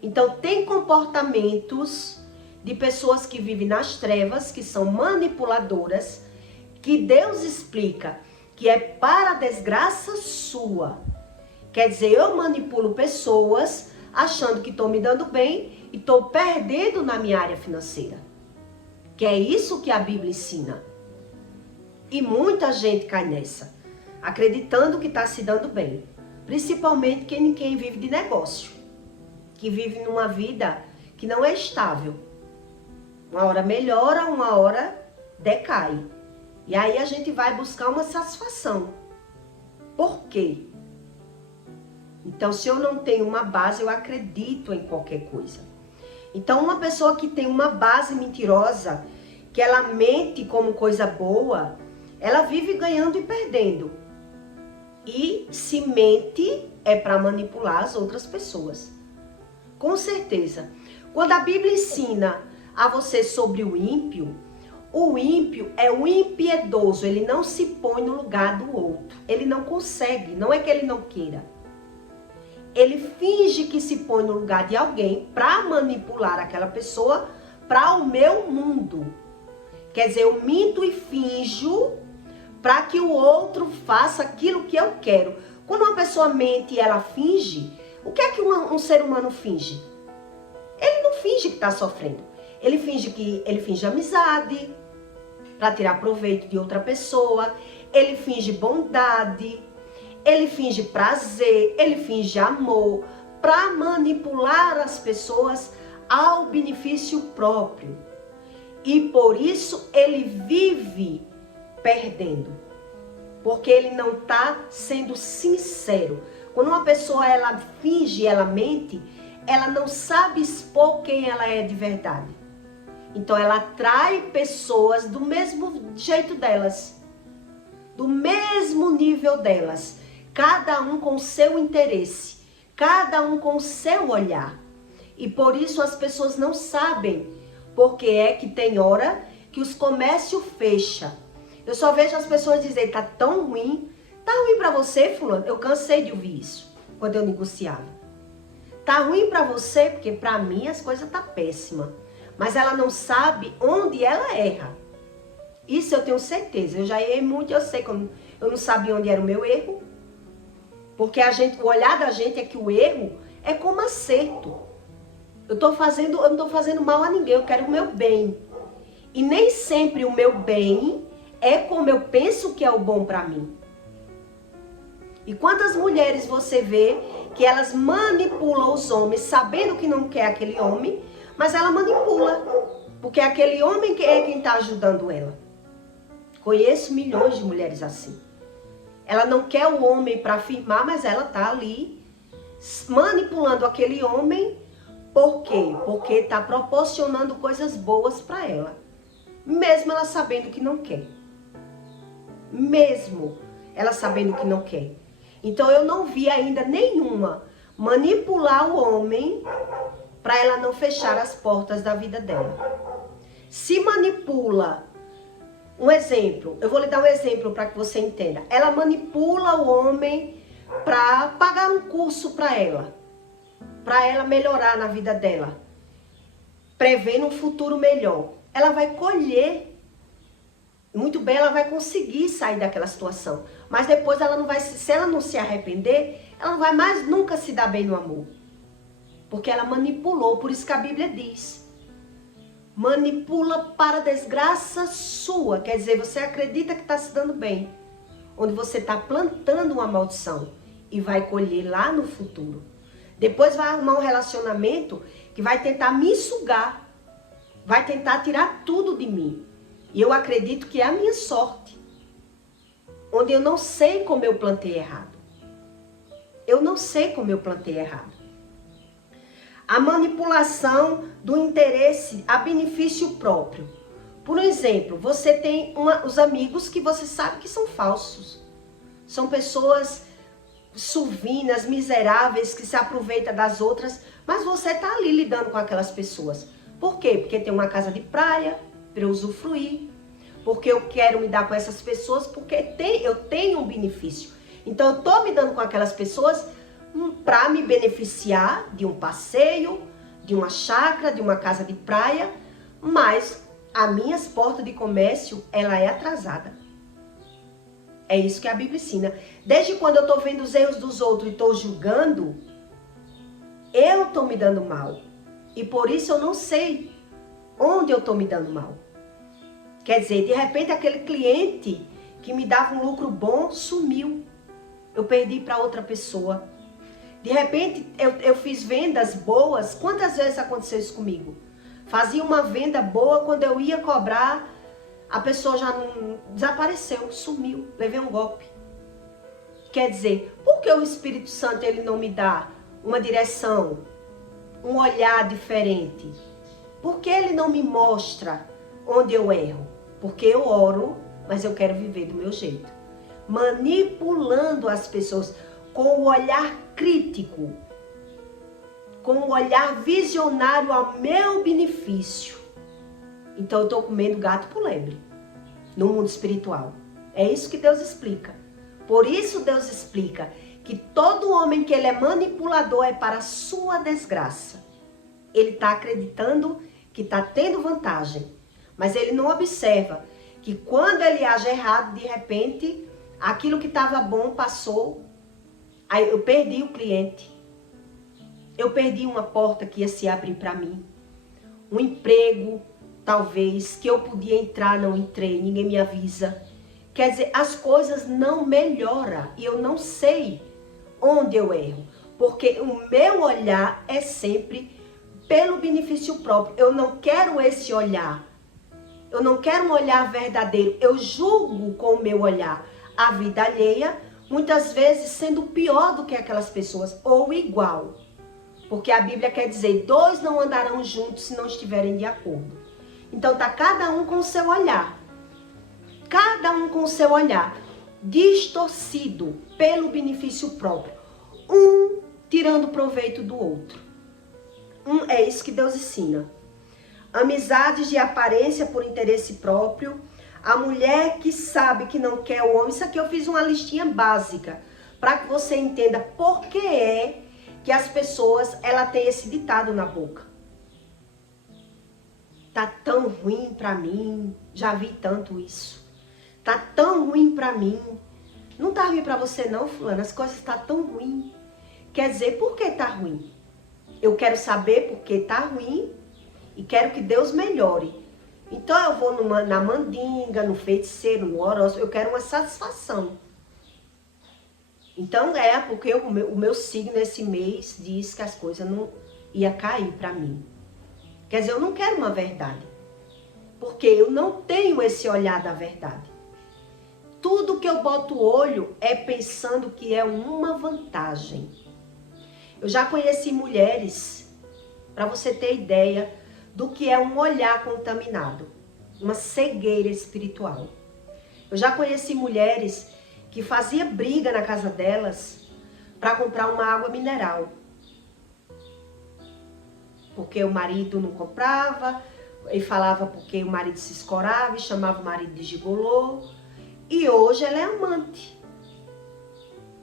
Então, tem comportamentos de pessoas que vivem nas trevas, que são manipuladoras, que Deus explica que é para a desgraça sua. Quer dizer, eu manipulo pessoas achando que estou me dando bem e estou perdendo na minha área financeira. Que é isso que a Bíblia ensina. E muita gente cai nessa, acreditando que está se dando bem. Principalmente quem vive de negócio. Que vive numa vida que não é estável. Uma hora melhora, uma hora decai. E aí a gente vai buscar uma satisfação. Por quê? Então, se eu não tenho uma base, eu acredito em qualquer coisa. Então, uma pessoa que tem uma base mentirosa, que ela mente como coisa boa, ela vive ganhando e perdendo. E se mente é para manipular as outras pessoas. Com certeza. Quando a Bíblia ensina a você sobre o ímpio é o impiedoso, ele não se põe no lugar do outro. Ele não consegue, não é que ele não queira. Ele finge que se põe no lugar de alguém para manipular aquela pessoa para o meu mundo. Quer dizer, eu minto e finjo para que o outro faça aquilo que eu quero. Quando uma pessoa mente e ela finge, o que é que um ser humano finge? Ele não finge que está sofrendo. Ele finge amizade para tirar proveito de outra pessoa. Ele finge bondade. Ele finge prazer. Ele finge amor para manipular as pessoas ao benefício próprio. E por isso ele vive perdendo. Porque ele não está sendo sincero. Quando uma pessoa ela finge, ela mente, ela não sabe expor quem ela é de verdade. Então ela atrai pessoas do mesmo jeito delas, do mesmo nível delas, cada um com o seu interesse, cada um com o seu olhar. E por isso as pessoas não sabem porque é que tem hora que os comércios fecham. Eu só vejo as pessoas dizerem, tá tão ruim. Tá ruim pra você, fulano? Eu cansei de ouvir isso quando eu negociava. Tá ruim pra você? Porque pra mim as coisas tá péssima. Mas ela não sabe onde ela erra. Isso eu tenho certeza. Eu já errei muito, eu sei que eu não sabia onde era o meu erro. Porque o olhar da gente é que o erro é como acerto. Eu não tô fazendo mal a ninguém, eu quero o meu bem. E nem sempre o meu bem é como eu penso que é o bom pra mim. E quantas mulheres você vê que elas manipulam os homens, sabendo que não quer aquele homem, mas ela manipula, porque aquele homem é quem está ajudando ela. Conheço milhões de mulheres assim. Ela não quer o homem para afirmar, mas ela está ali manipulando aquele homem. Por quê? Porque está proporcionando coisas boas para ela, mesmo ela sabendo que não quer. Mesmo ela sabendo que não quer. Então eu não vi ainda nenhuma manipular o homem para ela não fechar as portas da vida dela. Se manipula, um exemplo, eu vou lhe dar um exemplo para que você entenda. Ela manipula o homem para pagar um curso para ela melhorar na vida dela, prevendo um futuro melhor. Ela vai colher muito bem, ela vai conseguir sair daquela situação. Mas depois ela não vai, se ela não se arrepender, ela não vai mais nunca se dar bem no amor. Porque ela manipulou, por isso que a Bíblia diz. Manipula para desgraça sua. Quer dizer, você acredita que está se dando bem. Onde você está plantando uma maldição. E vai colher lá no futuro. Depois vai arrumar um relacionamento que vai tentar me sugar. Vai tentar tirar tudo de mim. E eu acredito que é a minha sorte. Onde eu não sei como eu plantei errado. Eu não sei como eu plantei errado. A manipulação do interesse a benefício próprio. Por exemplo, você tem os amigos que você sabe que são falsos. São pessoas suvinas, miseráveis, que se aproveitam das outras, mas você está ali lidando com aquelas pessoas. Por quê? Porque tem uma casa de praia para eu usufruir, porque eu quero me dar com essas pessoas, porque eu tenho um benefício. Então eu estou me dando com aquelas pessoas para me beneficiar de um passeio, de uma chácara, de uma casa de praia, mas as minhas portas de comércio, ela é atrasada. É isso que a Bíblia ensina. Desde quando eu estou vendo os erros dos outros e estou julgando, eu estou me dando mal. E por isso eu não sei onde eu estou me dando mal. Quer dizer, de repente aquele cliente que me dava um lucro bom sumiu. Eu perdi para outra pessoa. De repente, eu fiz vendas boas. Quantas vezes aconteceu isso comigo? Fazia uma venda boa, quando eu ia cobrar, a pessoa já não desapareceu, sumiu, levei um golpe. Quer dizer, por que o Espírito Santo ele não me dá uma direção, um olhar diferente? Por que ele não me mostra onde eu erro? Porque eu oro, mas eu quero viver do meu jeito. Manipulando as pessoas com o olhar crítico, com o olhar visionário ao meu benefício. Então eu estou comendo gato por lebre no mundo espiritual. É isso que Deus explica. Por isso Deus explica que todo homem que ele é manipulador é para a sua desgraça. Ele está acreditando que está tendo vantagem, mas ele não observa que quando ele age errado, de repente, aquilo que estava bom passou. Aí eu perdi o cliente. Eu perdi uma porta que ia se abrir para mim. Um emprego, talvez, que eu podia entrar, não entrei, ninguém me avisa. Quer dizer, as coisas não melhoram e eu não sei onde eu erro. Porque o meu olhar é sempre pelo benefício próprio. Eu não quero esse olhar. Eu não quero um olhar verdadeiro. Eu julgo com o meu olhar a vida alheia, muitas vezes sendo pior do que aquelas pessoas, ou igual. Porque a Bíblia quer dizer, 2 não andarão juntos se não estiverem de acordo. Então tá cada um com o seu olhar. Cada um com o seu olhar. Distorcido pelo benefício próprio. Um tirando proveito do outro. É isso que Deus ensina. Amizades de aparência por interesse próprio. A mulher que sabe que não quer o homem. Isso aqui eu fiz uma listinha básica para que você entenda por que é que as pessoas ela tem esse ditado na boca. Tá tão ruim para mim. Já vi tanto isso. Tá tão ruim para mim. Não tá ruim para você não, fulano. As coisas tá tão ruim. Quer dizer, por que tá ruim? Eu quero saber por que tá ruim e quero que Deus melhore. Então eu vou na mandinga, no feiticeiro, no horóscopo, eu quero uma satisfação. Então porque o meu signo esse mês diz que as coisas não ia cair para mim. Quer dizer, eu não quero uma verdade. Porque eu não tenho esse olhar da verdade. Tudo que eu boto o olho é pensando que é uma vantagem. Eu já conheci mulheres, para você ter ideia, do que é um olhar contaminado, uma cegueira espiritual. Eu já conheci mulheres que faziam briga na casa delas para comprar uma água mineral. Porque o marido não comprava, e falava porque o marido se escorava e chamava o marido de gigolô. E hoje ela é amante.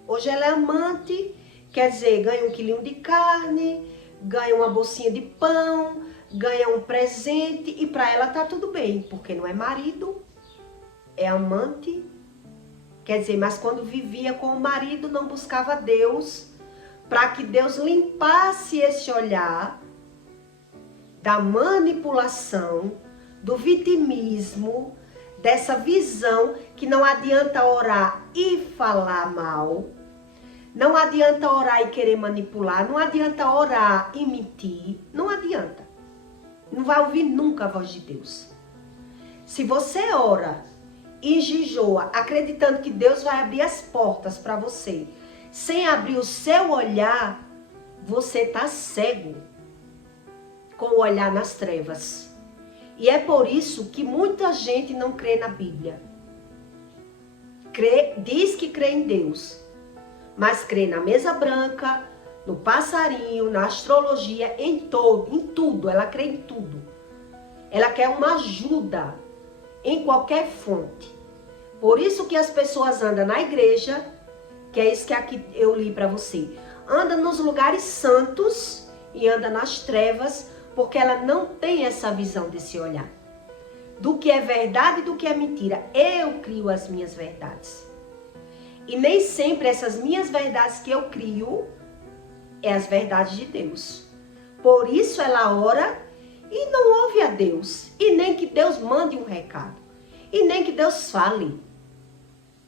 Hoje ela é amante, quer dizer, ganha 1 quilinho de carne, ganha uma bolsinha de pão, ganha um presente e para ela tá tudo bem, porque não é marido, é amante. Quer dizer, mas quando vivia com o marido não buscava Deus para que Deus limpasse esse olhar da manipulação, do vitimismo, dessa visão que não adianta orar e falar mal, não adianta orar e querer manipular, não adianta orar e mentir, não adianta. Não vai ouvir nunca a voz de Deus. Se você ora e jejua, acreditando que Deus vai abrir as portas para você, sem abrir o seu olhar, você está cego com o olhar nas trevas. E é por isso que muita gente não crê na Bíblia. Diz que crê em Deus, mas crê na mesa branca, no passarinho, na astrologia, em tudo. Ela crê em tudo. Ela quer uma ajuda em qualquer fonte. Por isso que as pessoas andam na igreja, que é isso que aqui eu li para você. Anda nos lugares santos e anda nas trevas, porque ela não tem essa visão desse olhar. Do que é verdade e do que é mentira. Eu crio as minhas verdades. E nem sempre essas minhas verdades que eu crio é as verdades de Deus. Por isso ela ora e não ouve a Deus. E nem que Deus mande um recado. E nem que Deus fale.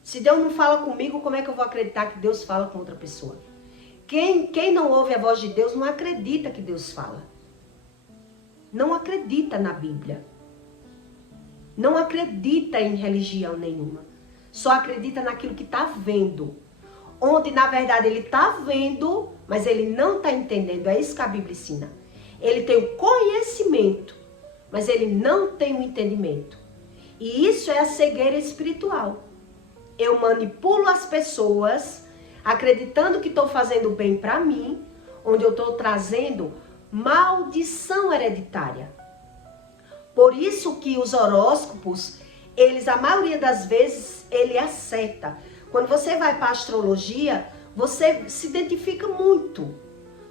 Se Deus não fala comigo, como é que eu vou acreditar que Deus fala com outra pessoa? Quem não ouve a voz de Deus não acredita que Deus fala. Não acredita na Bíblia. Não acredita em religião nenhuma. Só acredita naquilo que está vendo. Onde, na verdade, ele está vendo, mas ele não está entendendo. É isso que a Bíblia ensina. Ele tem o conhecimento, mas ele não tem o entendimento. E isso é a cegueira espiritual. Eu manipulo as pessoas, acreditando que estou fazendo bem para mim, onde eu estou trazendo maldição hereditária. Por isso que os horóscopos, eles, a maioria das vezes, ele acerta. Quando você vai para a astrologia, você se identifica muito,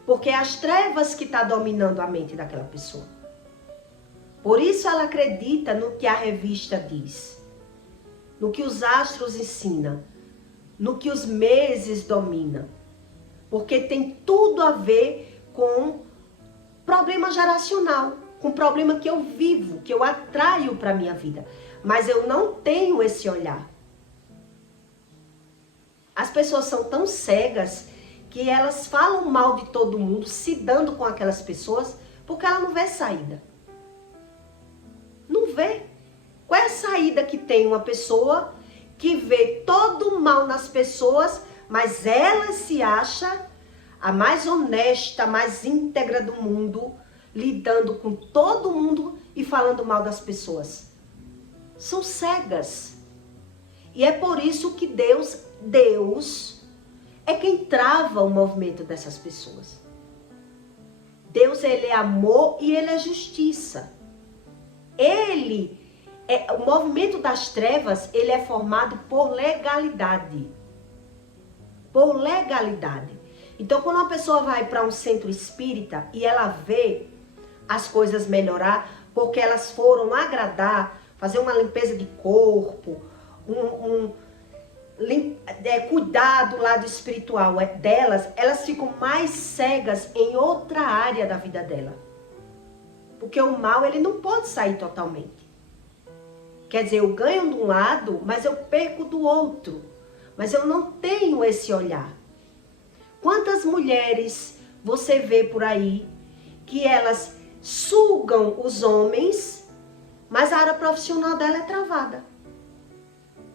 porque é as trevas que estão dominando a mente daquela pessoa. Por isso ela acredita no que a revista diz, no que os astros ensinam, no que os meses dominam. Porque tem tudo a ver com problema geracional, com problema que eu vivo, que eu atraio para a minha vida. Mas eu não tenho esse olhar. As pessoas são tão cegas que elas falam mal de todo mundo, se dando com aquelas pessoas, porque ela não vê saída. Não vê. Qual é a saída que tem uma pessoa que vê todo o mal nas pessoas, mas ela se acha a mais honesta, a mais íntegra do mundo, lidando com todo mundo e falando mal das pessoas? São cegas. E é por isso que Deus é quem trava o movimento dessas pessoas. Deus, ele é amor e ele é justiça. O movimento das trevas, ele é formado por legalidade. Por legalidade. Então, quando uma pessoa vai para um centro espírita e ela vê as coisas melhorar, porque elas foram agradar, fazer uma limpeza de corpo, cuidar do lado espiritual delas, elas ficam mais cegas em outra área da vida dela. Porque o mal, ele não pode sair totalmente. Quer dizer, eu ganho de um lado, mas eu perco do outro. Mas eu não tenho esse olhar. Quantas mulheres você vê por aí que elas sugam os homens, mas a área profissional dela é travada?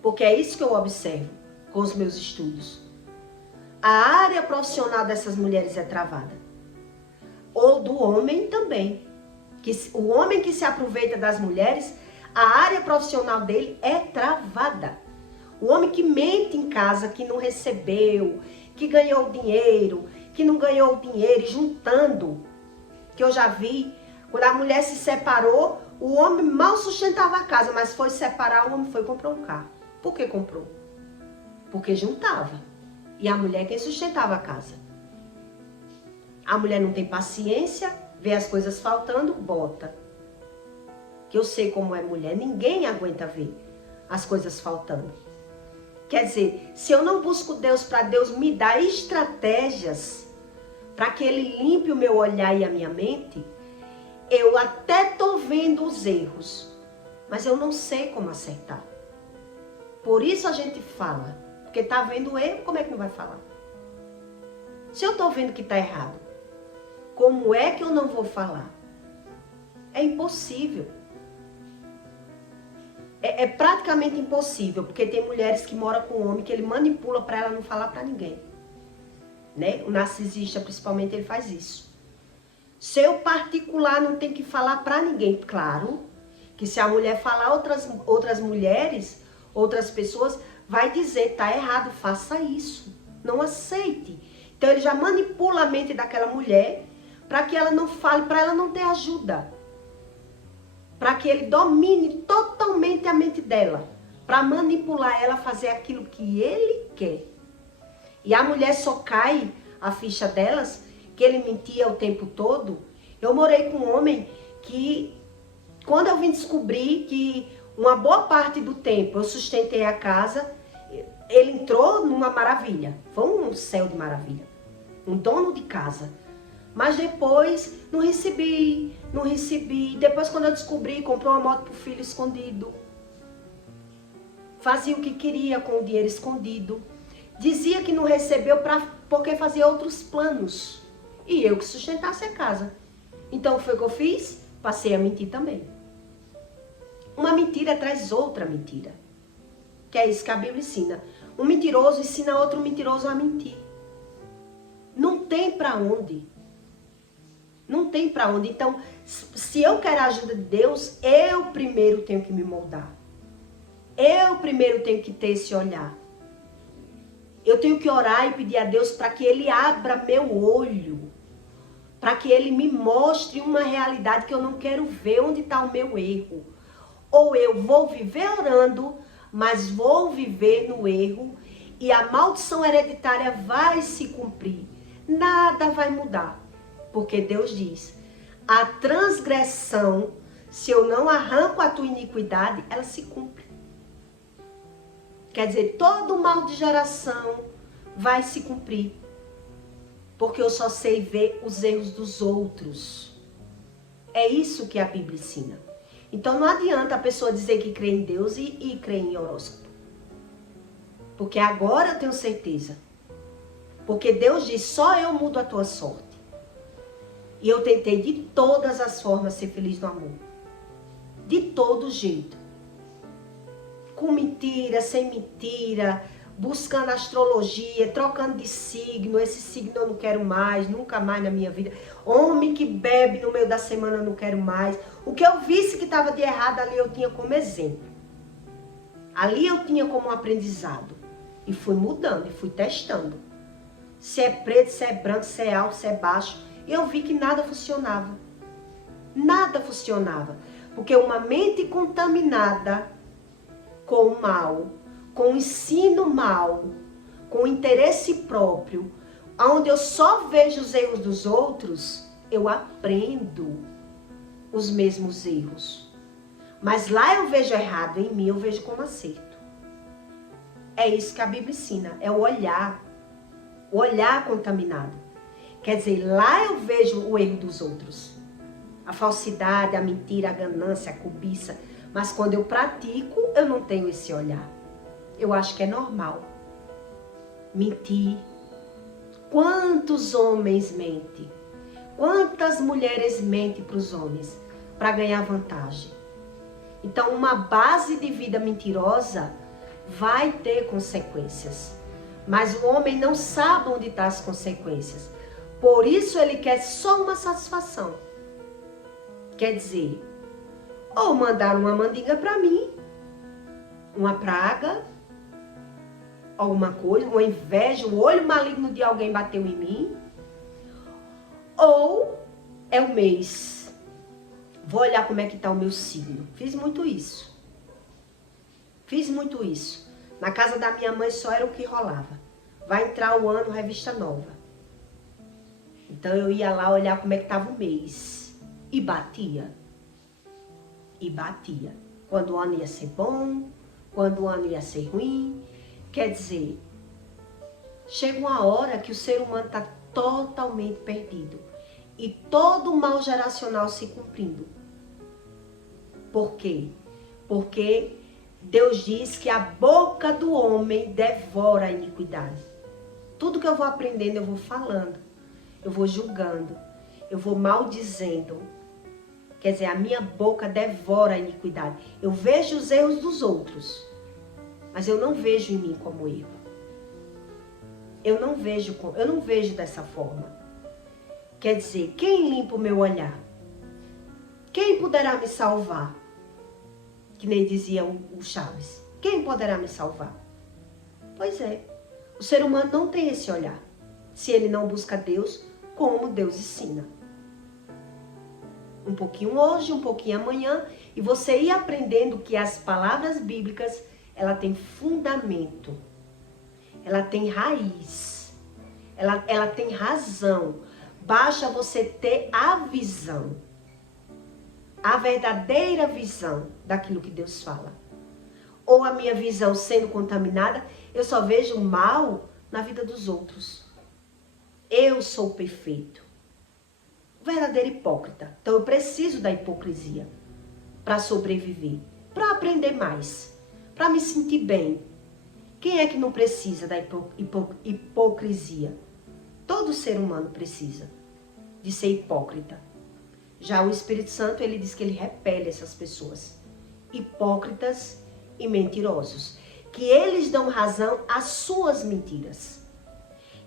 Porque é isso que eu observo com os meus estudos. A área profissional dessas mulheres é travada. Ou do homem também. O homem que se aproveita das mulheres, a área profissional dele é travada. O homem que mente em casa, que não recebeu, que ganhou dinheiro, que não ganhou dinheiro, juntando. Que eu já vi, quando a mulher se separou, o homem mal sustentava a casa, mas foi separar, o homem foi comprar um carro. Por que comprou? Porque juntava. E a mulher quem sustentava a casa. A mulher não tem paciência, vê as coisas faltando, bota. Que eu sei como é mulher, ninguém aguenta ver as coisas faltando. Quer dizer, se eu não busco Deus para Deus me dar estratégias para que Ele limpe o meu olhar e a minha mente, eu até estou vendo os erros, mas eu não sei como acertar. Por isso a gente fala, porque está vendo o erro, como é que não vai falar? Se eu estou vendo que está errado, como é que eu não vou falar? É impossível. É praticamente impossível, porque tem mulheres que moram com um homem que ele manipula para ela não falar para ninguém. Né? O narcisista, principalmente, ele faz isso. Seu particular não tem que falar para ninguém. Claro que se a mulher falar, outras mulheres, outras pessoas, vai dizer, tá errado, faça isso. Não aceite. Então ele já manipula a mente daquela mulher para que ela não fale, para ela não ter ajuda. Para que ele domine totalmente a mente dela. Para manipular ela a fazer aquilo que ele quer. E a mulher só cai a ficha delas, que ele mentia o tempo todo. Eu morei com um homem que, quando eu vim descobrir que uma boa parte do tempo eu sustentei a casa, ele entrou numa maravilha. Foi um céu de maravilha. Um dono de casa. Mas depois não recebi. Depois, quando eu descobri, comprou uma moto pro filho escondido. Fazia o que queria com o dinheiro escondido. Dizia que não recebeu porque fazia outros planos. E eu que sustentasse a casa. Então, foi o que eu fiz? Passei a mentir também. Uma mentira traz outra mentira. Que é isso que a Bíblia ensina. Um mentiroso ensina outro mentiroso a mentir. Não tem pra onde. Não tem pra onde. Então, se eu quero a ajuda de Deus, eu primeiro tenho que me moldar. Eu primeiro tenho que ter esse olhar. Eu tenho que orar e pedir a Deus para que Ele abra meu olho. Para que Ele me mostre uma realidade que eu não quero ver, onde está o meu erro. Ou eu vou viver orando, mas vou viver no erro e a maldição hereditária vai se cumprir. Nada vai mudar. Porque Deus diz, a transgressão, se eu não arranco a tua iniquidade, ela se cumpre. Quer dizer, todo o mal de geração vai se cumprir. Porque eu só sei ver os erros dos outros. É isso que a Bíblia ensina. Então não adianta a pessoa dizer que crê em Deus e crê em horóscopo. Porque agora eu tenho certeza. Porque Deus diz, só eu mudo a tua sorte. E eu tentei de todas as formas ser feliz no amor. De todo jeito. Com mentira, sem mentira, buscando astrologia, trocando de signo. Esse signo eu não quero mais, nunca mais na minha vida. Homem que bebe no meio da semana eu não quero mais. O que eu visse que estava de errado ali eu tinha como exemplo. Ali eu tinha como aprendizado. E fui mudando, e fui testando. Se é preto, se é branco, se é alto, se é baixo. E eu vi que nada funcionava. Nada funcionava. Porque uma mente contaminada com o mal, com o ensino mal, com o interesse próprio, onde eu só vejo os erros dos outros, eu aprendo os mesmos erros. Mas lá eu vejo errado, em mim eu vejo como acerto. É isso que a Bíblia ensina, é o olhar contaminado. Quer dizer, lá eu vejo o erro dos outros. A falsidade, a mentira, a ganância, a cobiça. Mas quando eu pratico, eu não tenho esse olhar. Eu acho que é normal. Mentir. Quantos homens mentem? Quantas mulheres mentem para os homens para ganhar vantagem? Então, uma base de vida mentirosa vai ter consequências. Mas o homem não sabe onde estão as consequências. Por isso ele quer só uma satisfação. Quer dizer, ou mandar uma mandinga para mim, uma praga, alguma coisa, uma inveja, o olho maligno de alguém bateu em mim, ou é o mês. Vou olhar como é que está o meu signo. Fiz muito isso. Fiz muito isso. Na casa da minha mãe só era o que rolava. Vai entrar o ano, revista nova. Então eu ia lá olhar como é que estava o mês. E batia. E batia. Quando o ano ia ser bom, quando o ano ia ser ruim. Quer dizer, chega uma hora que o ser humano está totalmente perdido. E todo o mal geracional se cumprindo. Por quê? Porque Deus diz que a boca do homem devora a iniquidade. Tudo que eu vou aprendendo, eu vou falando. Eu vou julgando. Eu vou maldizendo. Quer dizer, a minha boca devora a iniquidade. Eu vejo os erros dos outros. Mas eu não vejo em mim como erro. Eu não vejo dessa forma. Quer dizer, quem limpa o meu olhar? Quem poderá me salvar? Que nem dizia o Chaves. Quem poderá me salvar? Pois é. O ser humano não tem esse olhar. Se ele não busca Deus, como Deus ensina. Um pouquinho hoje, um pouquinho amanhã. E você ir aprendendo que as palavras bíblicas, ela tem fundamento. Ela tem raiz. Ela tem razão. Basta você ter a visão. A verdadeira visão daquilo que Deus fala. Ou a minha visão sendo contaminada, eu só vejo mal na vida dos outros. Eu sou perfeito. Verdadeiro hipócrita. Então eu preciso da hipocrisia para sobreviver, para aprender mais, para me sentir bem. Quem é que não precisa da hipocrisia? Todo ser humano precisa de ser hipócrita. Já o Espírito Santo, ele diz que ele repele essas pessoas, hipócritas e mentirosos, que eles dão razão às suas mentiras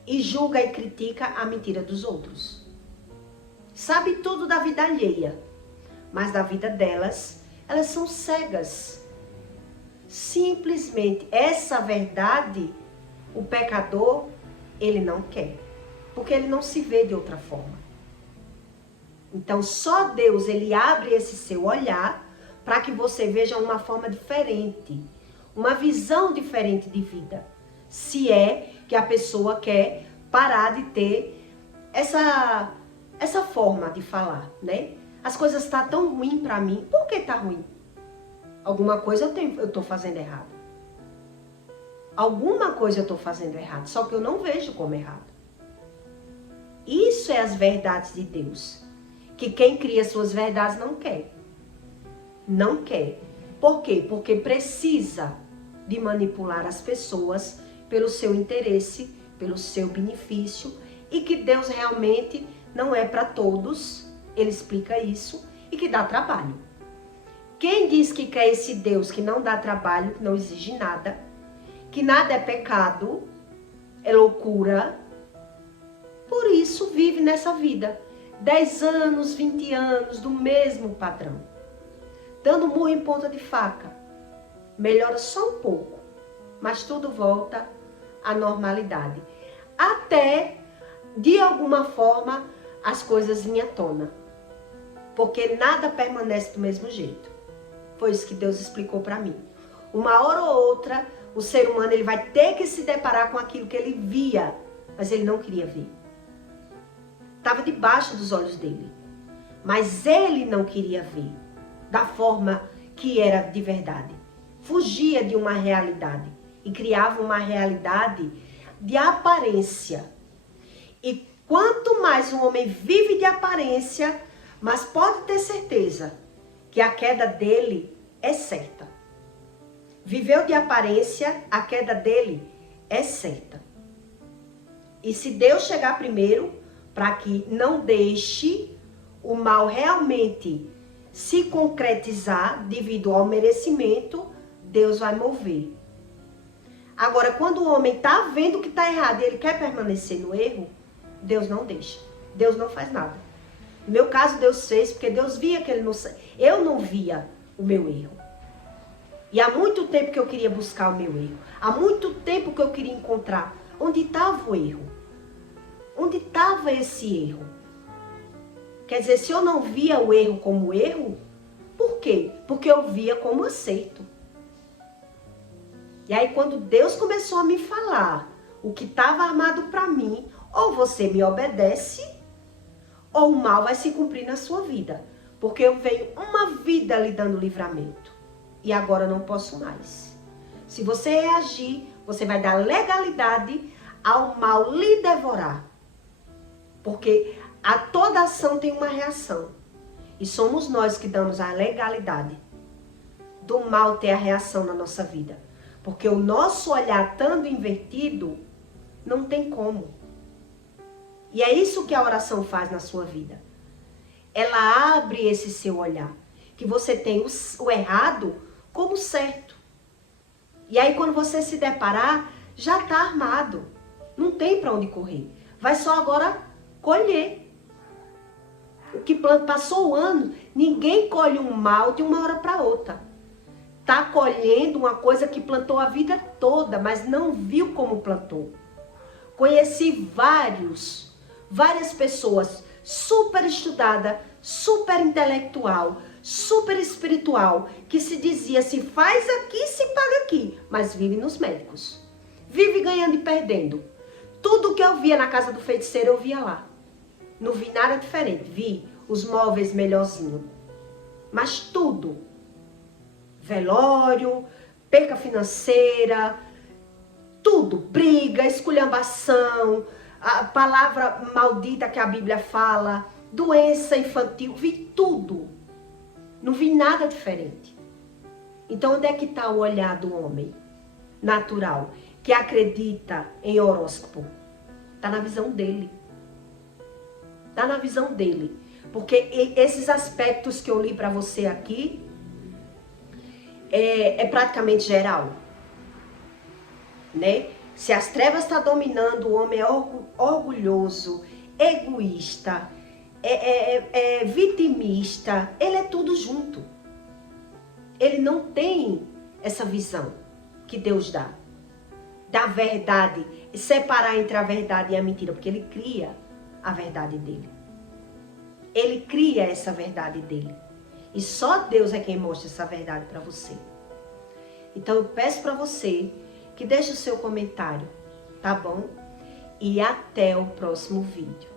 e julga e critica a mentira dos outros. Sabe tudo da vida alheia, mas da vida delas, elas são cegas. Simplesmente essa verdade, o pecador, ele não quer, porque ele não se vê de outra forma. Então só Deus, ele abre esse seu olhar para que você veja uma forma diferente, uma visão diferente de vida. Se é que a pessoa quer parar de ter essa forma de falar, né? As coisas estão tão ruim para mim. Por que tá ruim? Alguma coisa eu tô fazendo errado. Alguma coisa eu tô fazendo errado, só que eu não vejo como errado. Isso é as verdades de Deus. Que quem cria suas verdades não quer. Não quer. Por quê? Porque precisa de manipular as pessoas pelo seu interesse, pelo seu benefício, e que Deus realmente não é para todos. Ele explica isso e que dá trabalho. Quem diz que quer esse Deus que não dá trabalho, que não exige nada, que nada é pecado, é loucura, por isso vive nessa vida. 10 anos, 20 anos do mesmo padrão. Dando murro em ponta de faca. Melhora só um pouco, mas tudo volta à normalidade. Até, de alguma forma, as coisas virem à tona. Porque nada permanece do mesmo jeito. Foi isso que Deus explicou para mim. Uma hora ou outra, o ser humano ele vai ter que se deparar com aquilo que ele via, mas ele não queria ver. Estava debaixo dos olhos dele. Mas ele não queria ver da forma que era de verdade. Fugia de uma realidade e criava uma realidade de aparência. E quanto mais um homem vive de aparência, mas pode ter certeza que a queda dele é certa. Viveu de aparência, a queda dele é certa. E se Deus chegar primeiro, para que não deixe o mal realmente se concretizar devido ao merecimento, Deus vai mover. Agora, quando o homem está vendo que está errado e ele quer permanecer no erro, Deus não deixa. Deus não faz nada. No meu caso, Deus fez porque Deus via que eu não via o meu erro. E há muito tempo que eu queria buscar o meu erro. Há muito tempo que eu queria encontrar onde estava o erro. Onde estava esse erro? Quer dizer, se eu não via o erro como erro, por quê? Porque eu via como acerto. E aí quando Deus começou a me falar o que estava armado para mim, ou você me obedece, ou o mal vai se cumprir na sua vida. Porque eu venho uma vida lhe dando livramento. E agora não posso mais. Se você reagir, você vai dar legalidade ao mal lhe devorar. Porque a toda ação tem uma reação. E somos nós que damos a legalidade do mal ter a reação na nossa vida. Porque o nosso olhar estando invertido, não tem como. E é isso que a oração faz na sua vida. Ela abre esse seu olhar. Que você tem o errado como certo. E aí quando você se deparar, já está armado. Não tem para onde correr. Vai só agora colher. O que passou o ano, ninguém colhe um mal de uma hora para outra. Está colhendo uma coisa que plantou a vida toda, mas não viu como plantou. Conheci várias pessoas super estudadas, super intelectual, super espiritual, que se dizia se faz aqui, se paga aqui, mas vive nos médicos. Vive ganhando e perdendo. Tudo que eu via na casa do feiticeiro, eu via lá. Não vi nada diferente. Vi os móveis melhorzinhos. Mas tudo. Velório, perca financeira, tudo. Briga, esculhambação, a palavra maldita que a Bíblia fala, doença infantil. Vi tudo. Não vi nada diferente. Então onde é que está o olhar do homem natural? que acredita em horóscopo. Está na visão dele. Está na visão dele. Porque esses aspectos que eu li para você aqui é praticamente geral. Né? Se as trevas estão dominando, o homem é orgulhoso, egoísta, vitimista, ele é tudo junto. Ele não tem essa visão que Deus dá. Da verdade, separar entre a verdade e a mentira, porque ele cria a verdade dele. Ele cria essa verdade dele. E só Deus é quem mostra essa verdade para você. Então eu peço para você que deixe o seu comentário, tá bom? E até o próximo vídeo.